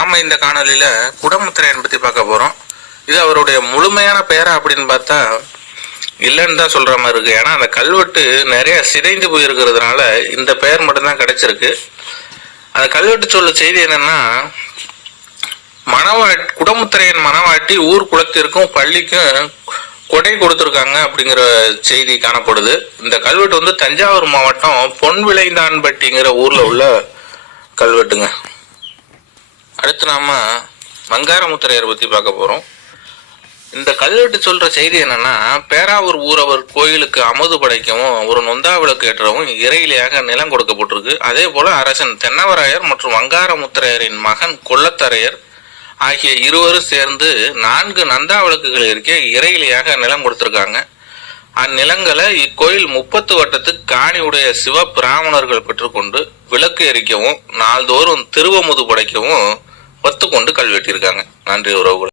நாம இந்த காணொலியில குடமுத்திரையன் பத்தி பார்க்க போறோம். இது அவருடைய முழுமையான பெயரா அப்படின்னு பார்த்தா இல்லைன்னு தான் சொல்ற மாதிரி இருக்கு. ஏன்னா அந்த கல்வெட்டு நிறைய சிதைந்து போயிருக்கிறதுனால இந்த பெயர் மட்டும்தான் கிடைச்சிருக்கு. அந்த கல்வெட்டு சொல்ல செய்தி என்னன்னா, குடமுத்திரையன் மணவாட்டி ஊர் குளத்திற்கும் பள்ளிக்கும் கொடை கொடுத்துருக்காங்க அப்படிங்கிற செய்தி காணப்படுது. இந்த கல்வெட்டு வந்து தஞ்சாவூர் மாவட்டம் பொன்விளைந்தான்பட்டிங்கிற ஊர்ல உள்ள கல்வெட்டுங்க. அடுத்து நாம வங்காரமுத்திரையர் பத்தி பார்க்க போறோம். இந்த கல்வெட்டு சொல்ற செய்தி என்னன்னா, பேராவூர் ஊரவர் கோயிலுக்கு அமுது படைக்கவும் ஒரு நொந்தா விளக்கு ஏற்றவும் இறையிலையாக நிலம் கொடுக்கப்பட்டிருக்கு. அதே போல அரசன் தென்னவராயர் மற்றும் வங்காரமுத்திரையரின் மகன் கொள்ளத்தரையர் ஆகிய இருவரும் சேர்ந்து 4 நந்தா விளக்குகள் இருக்க இறையிலையாக நிலம் கொடுத்திருக்காங்க. அந்நிலங்களை இக்கோயில் 30 வட்டத்துக்கு காணி உடைய சிவ பிராமணர்கள் பெற்றுக்கொண்டு விளக்கு எரிக்கவும் நாள்தோறும் திருவமுது படைக்கவும் ஒத்துக்கொண்டு கல்வெட்டியிருக்காங்க. நன்றி உறவுகளே.